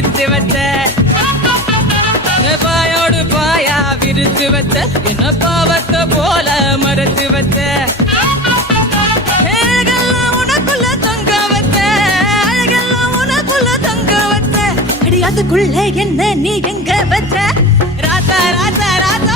முடிச்சு வச்ச பாயோடு பாயா விரிச்சு வச்ச என்ன பாவத்தை போல மறைச்சு வச்ச உனக்குள்ள தங்க வச்ச அழகெல்லாம் உனக்குள்ள தங்க வச்ச அடி அதுக்குள்ள என்ன நீ எங்க வச்ச ராசா ராசா ராசா